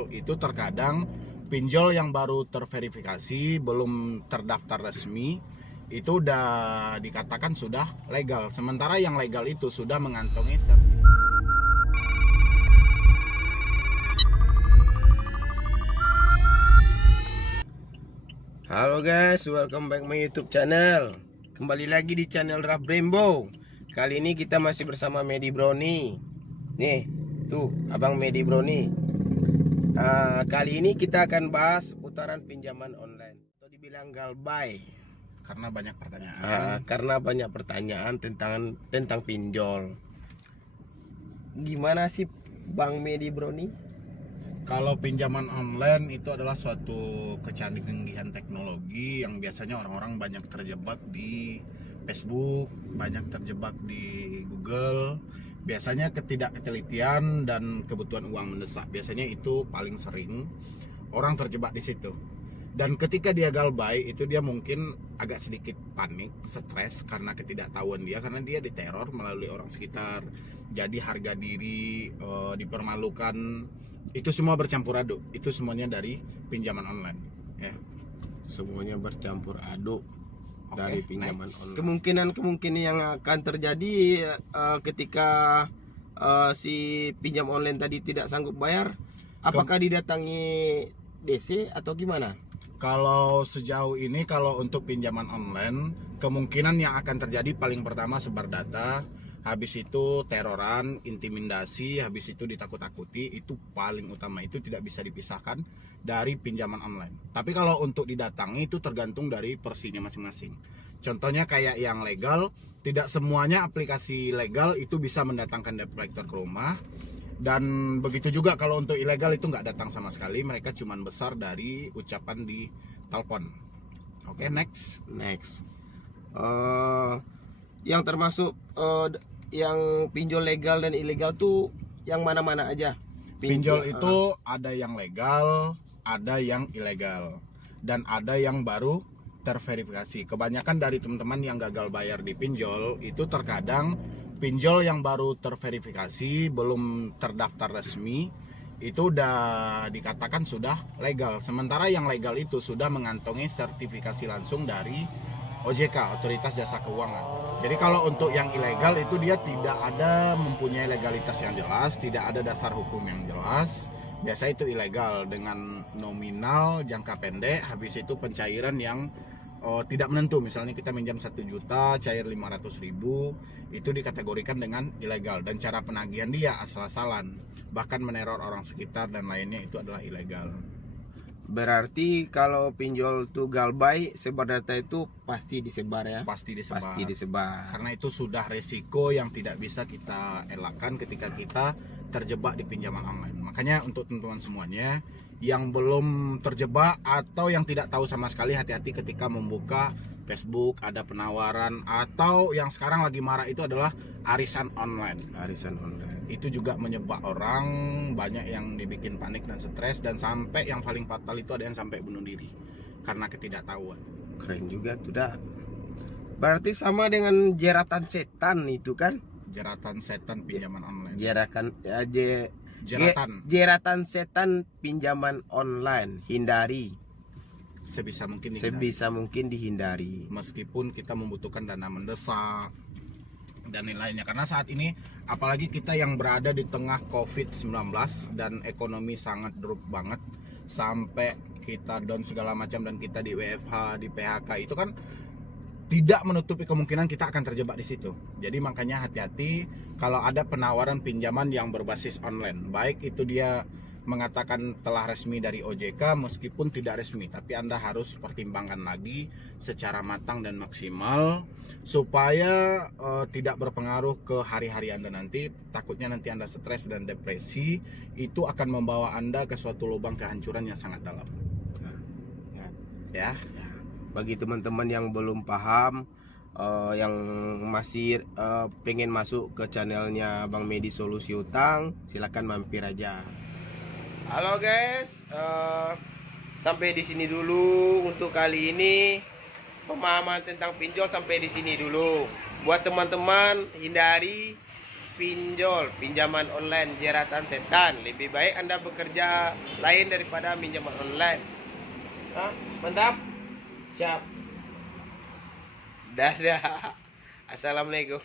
pinjol itu terkadang pinjol yang baru terverifikasi, belum terdaftar resmi, itu udah dikatakan sudah legal. Sementara yang legal itu sudah mengantongi Halo guys, welcome back my YouTube channel. Kembali lagi di channel Raf Brembo. Kali ini kita masih bersama Medi Brownie. Nih, tuh Abang Medi Brownie. Kali ini kita akan bahas putaran pinjaman online atau dibilang galbay. karena banyak pertanyaan. Karena banyak pertanyaan tentang pinjol. Gimana sih Bang Medi Brownie? Kalau pinjaman online itu adalah suatu kecanggihan teknologi yang biasanya orang-orang banyak terjebak di Facebook, banyak terjebak di Google. Biasanya ketidaktelitian dan kebutuhan uang mendesak. Biasanya itu paling sering orang terjebak di situ. Dan ketika dia galbay itu dia mungkin agak sedikit panik, stres karena ketidaktahuan dia, karena dia diteror melalui orang sekitar. Jadi harga diri dipermalukan. Itu semua bercampur aduk. Itu semuanya dari pinjaman online, ya. Semuanya bercampur aduk dari Oke, pinjaman next. online. Kemungkinan yang akan terjadi ketika si pinjam online tadi tidak sanggup bayar, apakah didatangi DC atau gimana? Kalau sejauh ini, kalau untuk pinjaman online, kemungkinan yang akan terjadi paling pertama sebar data, habis itu teroran, intimidasi, habis itu ditakut-takuti. Itu paling utama, itu tidak bisa dipisahkan dari pinjaman online. Tapi kalau untuk didatangi itu tergantung dari porsinya masing-masing. Contohnya kayak yang legal, tidak semuanya aplikasi legal itu bisa mendatangkan debt collector ke rumah. Dan begitu juga kalau untuk ilegal itu nggak datang sama sekali, mereka cuman besar dari ucapan di telepon. Oke, next. Yang termasuk yang pinjol legal dan ilegal tuh yang mana-mana aja? Pinjol itu ada yang legal, ada yang ilegal, dan ada yang baru terverifikasi. Kebanyakan dari teman-teman yang gagal bayar di pinjol itu terkadang pinjol yang baru terverifikasi, belum terdaftar resmi, itu udah dikatakan sudah legal. Sementara yang legal itu sudah mengantongi sertifikasi langsung dari OJK, Otoritas Jasa Keuangan. Jadi kalau untuk yang ilegal itu dia tidak ada mempunyai legalitas yang jelas, tidak ada dasar hukum yang jelas. Biasa itu ilegal dengan nominal jangka pendek, habis itu pencairan yang tidak menentu. Misalnya kita minjam 1 juta, cair 500.000, itu dikategorikan dengan ilegal. Dan cara penagihan dia asal-asalan, bahkan meneror orang sekitar dan lainnya, itu adalah ilegal. Berarti kalau pinjol tuh galbay, sebar data itu pasti disebar ya? Pasti disebar. Pasti disebar. Karena itu sudah resiko yang tidak bisa kita elakkan ketika kita terjebak di pinjaman online. Makanya untuk teman-teman semuanya yang belum terjebak atau yang tidak tahu sama sekali, hati-hati ketika membuka Facebook, ada penawaran, atau yang sekarang lagi marah itu adalah arisan online. Arisan online. Itu juga menyebabkan orang banyak yang dibikin panik dan stres, dan sampai yang paling fatal itu ada yang sampai bunuh diri karena ketidaktahuan. Keren juga tuh dah. Berarti sama dengan jeratan setan itu kan? Jeratan setan pinjaman online. Jeratan setan pinjaman online, hindari. Sebisa mungkin dihindari. Meskipun kita membutuhkan dana mendesak dan lain-lainnya, karena saat ini apalagi kita yang berada di tengah COVID-19 dan ekonomi sangat drop banget, sampai kita down segala macam dan kita di WFH, di PHK, itu kan tidak menutupi kemungkinan kita akan terjebak di situ. Jadi makanya hati-hati kalau ada penawaran pinjaman yang berbasis online, baik itu dia mengatakan telah resmi dari OJK meskipun tidak resmi, tapi Anda harus pertimbangkan lagi secara matang dan maksimal supaya tidak berpengaruh ke hari-hari Anda nanti. Takutnya nanti Anda stres dan depresi, itu akan membawa Anda ke suatu lubang kehancuran yang sangat dalam. Ya. Bagi teman-teman yang belum paham, yang masih pengen masuk ke channelnya Bang Medi Solusi Utang, silakan mampir aja. Halo guys, sampai di sini dulu untuk kali ini. Pemahaman tentang pinjol sampai di sini dulu. Buat teman-teman, hindari pinjol, pinjaman online jeratan setan. Lebih baik Anda bekerja lain daripada pinjaman online. Hah? Mantap? Siap. Dadah. Assalamualaikum.